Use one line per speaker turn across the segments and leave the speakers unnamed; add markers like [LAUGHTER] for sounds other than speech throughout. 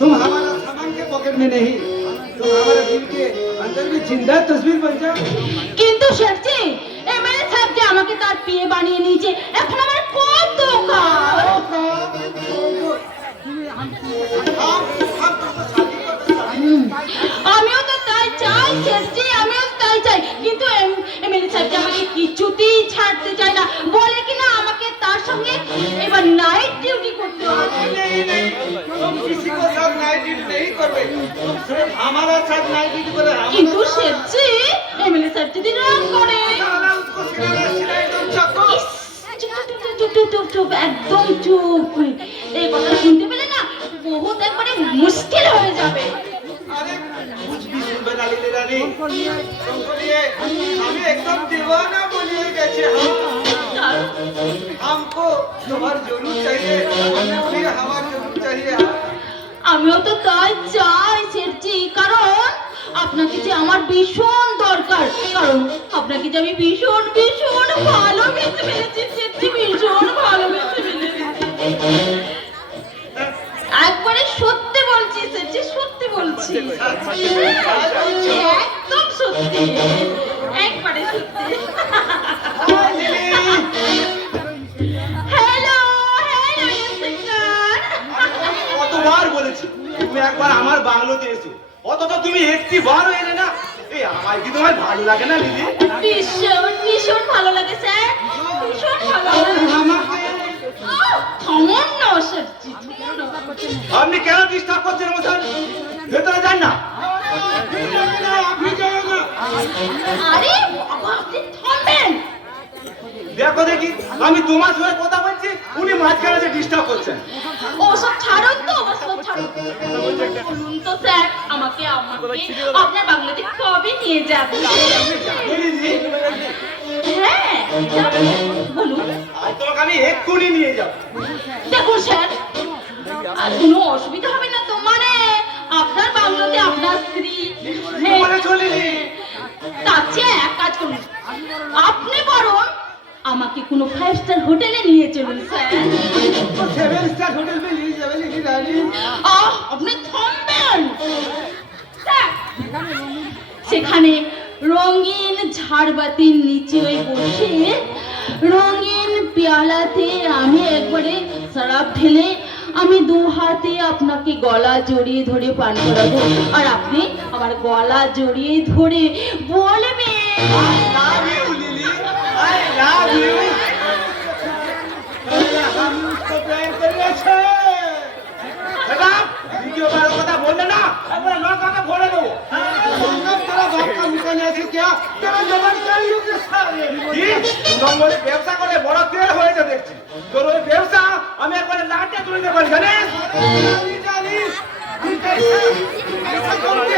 तुम हमारा सामान के पॉकेट में नहीं तुम हमारे दिल के अंदर भी जिंदा तस्वीर बन जाओ
কিন্তু শেঠজি এমএলএ সাহেব যে আমাকে তার পিয়ে বানিয়ে নিয়েছে এখন আমার ক্ষেত্রে আমিও তাই চাই। কিন্তু এমএলএ সাহেবকে কিছুতেই ছাড়তে চায় না বলে কিনা আমাকে তার সঙ্গে এবার নাইট কিন্তু সেবজি এমএলএ একদম চুপ এই না বহুত মুশকিল হয়ে যাবে।
अरे कुछ भी सुन बना ले रानी तुमको लिए हमें एकदम दीवाना बोलिए कैसे हम
কারণ
हमको तुम्हारी जरूर चाहिए हमें फिर हमारी जरूर चाहिए
আমিও তো তাই চাই শেঠজি কারণ আপনাকে যে আমার ভীষণ দরকার কারণ আপনাকে যে আমি ভীষণ ভীষণ ভালোবেসে ফেলেছি শেঠজি একদম সত্যি একবারে সত্যি হ্যালো হ্যালো
কতবার বলেছি তুমি একবার আমার বাংলোতে এসো। অথচ তুমি একটি বারও এলে না। এই আমার কি তোমার ভালো লাগে না দিদি?
ভীষণ ভীষণ ভালো লাগে স্যার। ভীষণ ভালো লাগে। আহ, থামুন না না।
আপনি কেন ডিস্টার্ব করছেন মশাই ভেতরে যান না। দেখো দেখি আমি দু মাস ধরে কথা বলছি উনি মাঝখানে যে ডিস্টার্ব করছেন।
তো স্যার আপনার কবে নিয়ে
আমি এক্ষুনি নিয়ে যাব।
দেখুন স্যার কোনো অসুবিধা হবে না আপনার আপনার স্ত্রী তার চেয়ে এক কাজ আপনি আমাকে কোনো ফাইভ স্টার হোটেলে আহ আপনি সেখানে রঙিন ঝাড়বাতির নিচে বসে রঙিন পেয়ালাতে আমি একবারে সারাপ ফেলে আমি দু হাতে আপনাকে গলা জড়িয়ে ধরে পান করাবো আর আপনি আমার গলা জড়িয়ে ধরে
বলবে কথা ব্যবসা করে বড় তেল হয়েছে দেখছি তোর ওই ব্যবসা তুলতে পারি জানিস
জানিস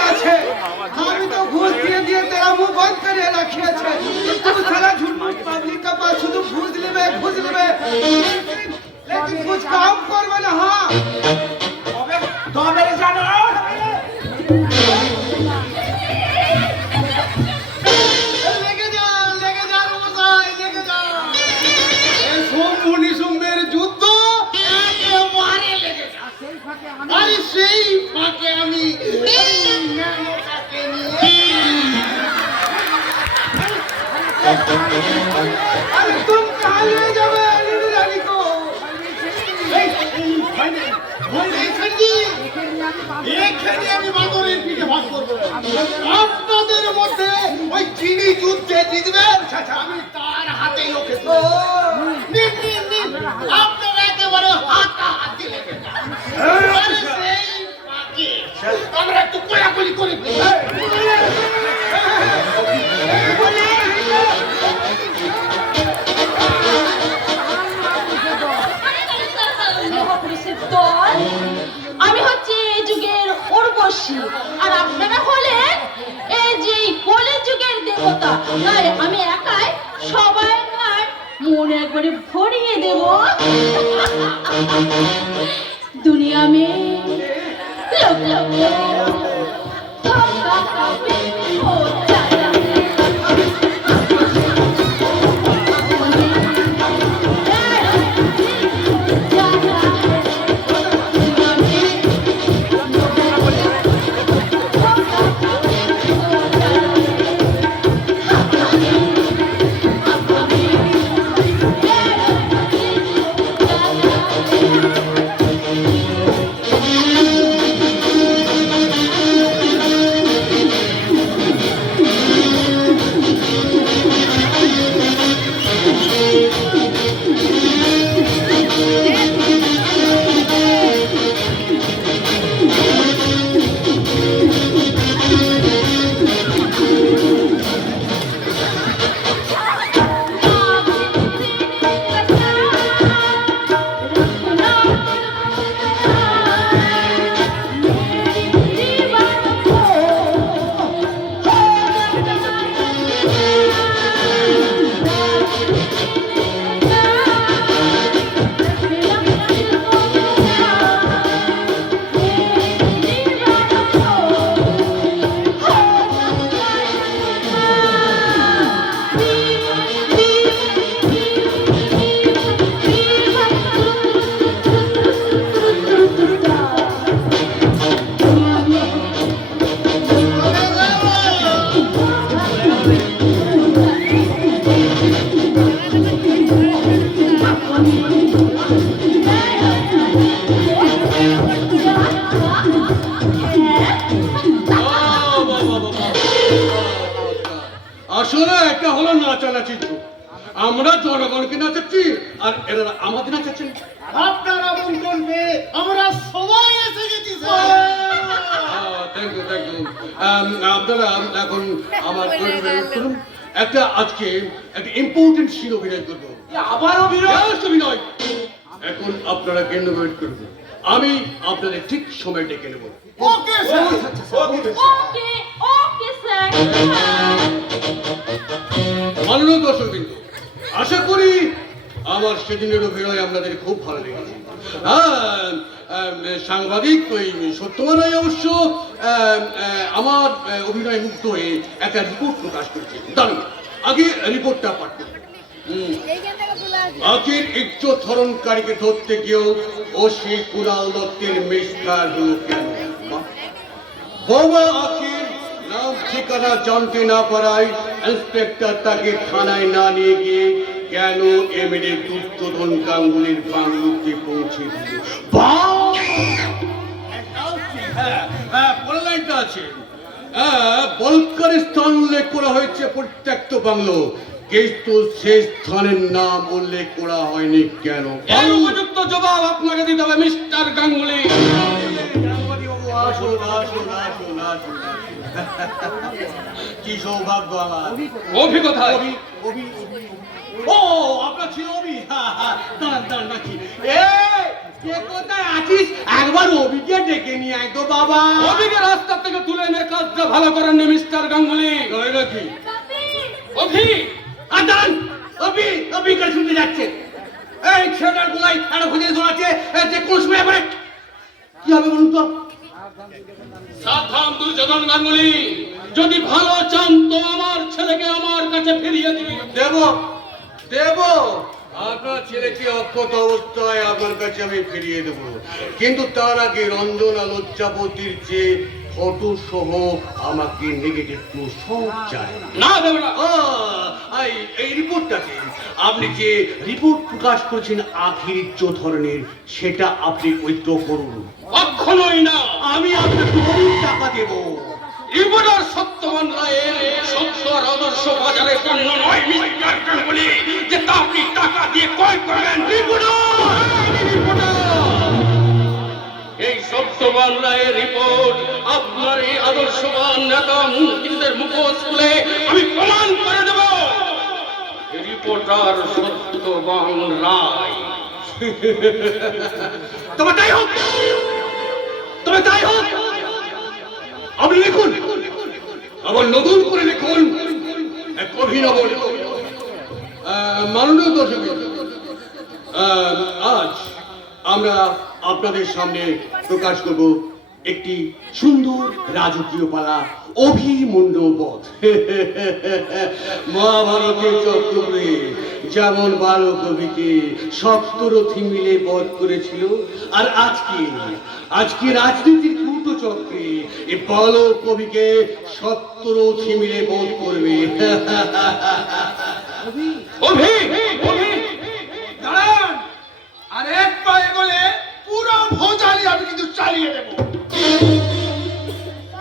আছে আমি তো ঘুষ দিয়ে দিয়ে তারা মুখ বন্ধ করে রাখিয়েছে তুই সারা ঝুটমুট পাবলিক কা পাস শুধু ঘুষ নেবে ঘুষ নেবে
লেকিন কুছ কাম করবে না হ্যাঁ আপনাদের মধ্যে ওই চিনি যুদ্ধে জিতবেন আমি তার হাতে লোকে আপনারা একেবারে ফাঁকে আমরা একটু কোলাকুলি করি
দাসী আর আপনারা হলেন এই যে কলি যুগের দেবতা, তাই আমি একাই সবাই মনে করে ভরিয়ে দেব। দুনিয়া মে লোক লোক
আসলে একটা হলো নাচানাচি যুগ। আমরা জনগণকে নাচাচ্ছি আর এরা আমাদের নাচাচ্ছেন।
আপনারা মন করবে আমরা সবাই এসে গেছি
হ্যাঁ, আপনারা এখন আমার করুন। একটা আজকে একটা ইম্পর্টেন্ট সিন অভিনয় করব।
আবার অভিনয়?
এখন আপনারা কেন্দ্র করবেন আমি আপনাদের ঠিক সময় ডেকে নেব
ওকে
ওকে ওকে স্যার
মাননীয় দর্শক বিন্দু। আশা করি আমার সেদিনের অভিনয় আপনাদের খুব ভালো লেগেছে। সাংবাদিক ওই সত্যবান রায় অবশ্য আমার অভিনয় মুগ্ধ হয়ে একটা রিপোর্ট প্রকাশ করেছে। দাঁড়ান আগে রিপোর্টটা পাঠ। আখির ইজ্জত ধরণকারীকে ধরতে গিয়েও ও সে কুণাল দত্তের বাবা আখির নাম ঠিকানা জানতে না পারায় ইন্সপেক্টর তাকে থানায় না নিয়ে গিয়ে কেন এমএলএ দুর্যোধন গাঙ্গুলির বাংলোতে পৌঁছে দিল! হ্যাঁ, হ্যাঁ, আছে। হ্যাঁ, স্থান উল্লেখ করা হয়েছে প্রত্যেক বাংলো। কিন্তু সেই স্থানের নাম উল্লেখ করা হয়নি কেন?
এর উপযুক্ত জবাব আপনাকে দিতে হবে মিস্টার গাঙ্গুলি।
আসুন, আসুন, আসুন, আসুন, আসুন। কি সৌভাগ্য আমার।
অভি কোথায়?
অভি, অভি। ও আপনার ছিল অভি? দাঁড়ান দাঁড়ান রাখি। এ কে কোথায় আছিস? একবার অভিকে ডেকে নিয়ে আয় তো বাবা।
অভিকে রাস্তা থেকে তুলে এনে কাজটা ভালো করেননি মিস্টার গাঙ্গুলি।
নাকি
অভি!
আর দাঁড়ান অভি অভি শুনতে যাচ্ছে। এই ছেলেটার গোলায় একটা খুঁজে ধরাচ্ছে যে কোন সময় কি হবে বলুন তো?
যদি ভালো চান তো আমার ছেলেকে আমার কাছে ফিরিয়ে দিবি।
দেব দেব। আপনার ছেলেকে অক্ষত অবস্থায় আপনার কাছে আমি ফিরিয়ে দেব। কিন্তু তার আগে রঞ্জনা লজ্জাপতির যে ফটো সহ আমাকে নেগেটিভ টু সব চাই
না
এই- রিপোর্টটাকে আপনি যে রিপোর্ট প্রকাশ করেছেন আখির ধরনের সেটা আপনি ঐক্য করুন।
কখনোই না।
আমি আপনাকে অনেক টাকা দেবো।
রিপোর্টার সত্যবান রায়ের সত্য আর আদর্শ বাজারে পণ্য নয়, মিস্টার গাঙ্গুলি, যে আপনি টাকা দিয়ে ক্রয় করবেন। এই সত্যবান রায়ের রিপোর্ট, আপনার এই আদর্শবান নেতা মন্ত্রীদের মুখোশ খুলে আমি প্রমাণ করে দেব। রিপোর্টার সত্যবান রায়। [LAUGHS]
তবে তাই হোক, তবে তাই হোক, আপনি লিখুন। আবার নতুন করে লিখুন এক অভিনব লিখুন। আহ, মাননীয় দর্শক আহ, আজ আমরা আপনাদের সামনে প্রকাশ করব একটি সুন্দর রাজকীয় পালা অভিমন্যু বধ মহাভারতের চক্রে যেমন বাল কবিকে সপ্তরথী মিলে বধ করেছিল আর আজকে আজকে রাজনীতির চক্রে এই বাল কবিকে সপ্তরথী মিলে বধ করবে।
অভি অভি
দাঁড়ান আর এক পায়ে গলে পুরো ভোজালি আমি কিন্তু চালিয়ে দেবো।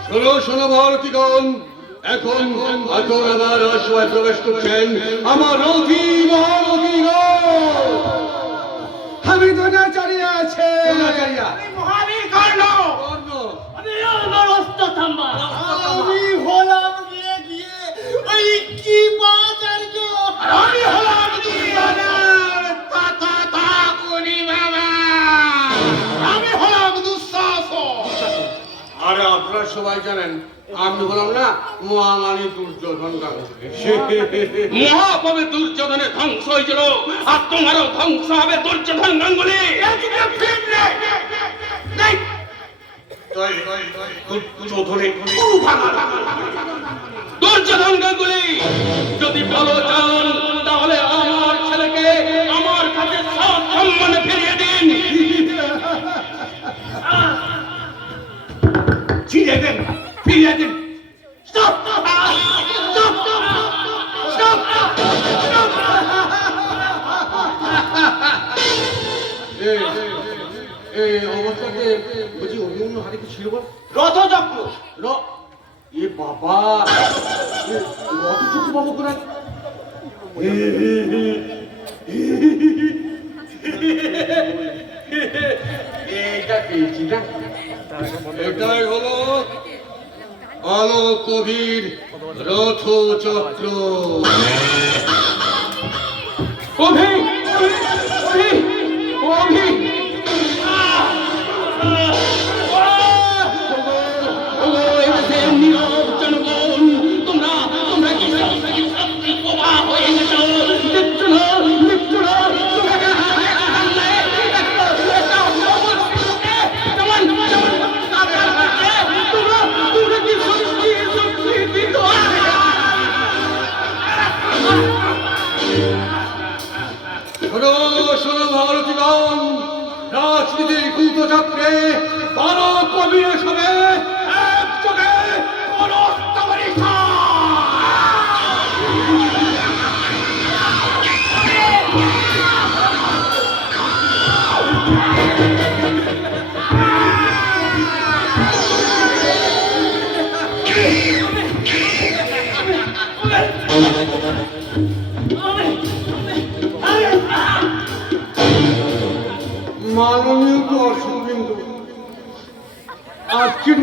শোনো শোনো ভারতীগণ এখন এখন আমার রাজসভায় প্রবেশ করছেন আমার রথি
আমি দোনাচারিয়া আছে।
মহাবীর কর্ণ।
আমি আমার থাম্বা।
আমি হলাম গিয়ে গিয়ে ওই কি বাজার্য আমি হলাম তাতা
আপনারা সবাই জানেন, আমি হলাম না মহামানী দুর্যোধন গাঙ্গুলি [LAUGHS]
মহাভাবে দুর্যোধনের ধ্বংস হয়েছিল, আর তোমারও ধ্বংস হবে দুর্যোধন গাঙ্গুলি। দুর্যোধন গাঙ্গুলি, যদি বলো চান তাহলে ফিরিয়ে দেন
ফিরিয়ে দেন
Stop! Stop! Stop!
এই, এই অবস্থাতে বলছি অভিমন্যু হাতে কি ছিল
রথচক্র
র এ বাবা এ রথ চুক্তি বাবু করে এইটা পেয়েছি না এটাই হলো আলো কবির রথ শোনো ভারতীগণ রাজনীতির কূটচক্রে বারো কবির। আজকের